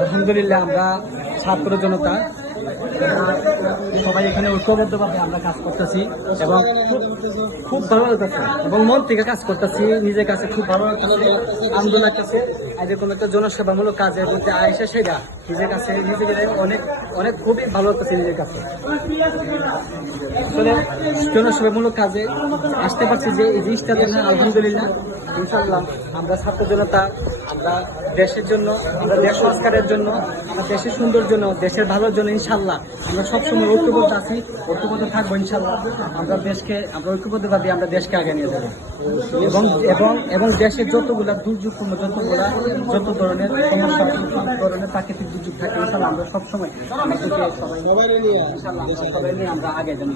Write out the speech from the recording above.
আলহামদুলিল্লাহ আমরা ছাত্র জনতা সবাই এখানে ঐক্যবদ্ধভাবে আমরা কাজ করতেছি এবং খুব ভালো লাগতেছে এবং মন থেকে কাজ করতেছি। নিজের কাছে খুব ভালো লাগতেছে, আনন্দ লাগতেছে। এরকম একটা জনসেবামূলক কাজের মধ্যে আয়সা সেটা নিজের কাছে নিজেকে অনেক অনেক খুবই ভালো লাগতেছে নিজের কাছে। আসলে জনসেবামূলক কাজে আসতে পারছি যে এই জিনিসটা দেখে আলহামদুলিল্লাহ। ইনশাআল্লাহ আমরা ছাত্র জনতা, আমরা দেশের জন্য, আমরা দেশ সংস্কারের জন্য, আমরা দেশের সুন্দর জন্য, দেশের ভালোর জন্য ইনশাআল্লাহ আমরা সবসময় ঐক্যবদ্ধ আছি, ঐক্যবদ্ধ থাকবো ইনশাআল্লাহ। আমরা দেশকে, আমরা ঐক্যবদ্ধভাবে আমরা দেশকে আগে নিয়ে যাবো এবং এবং এবং দেশের যতগুলা দুর্যোগপূর্ণ যত ধরনের সমস্যা, ধরনের প্রাকৃতিক দুর্যোগ থাকে ইনশাআল্লাহ আমরা সবসময় আমাদেরকে সবাই নিয়ে আমরা আগে যাবো।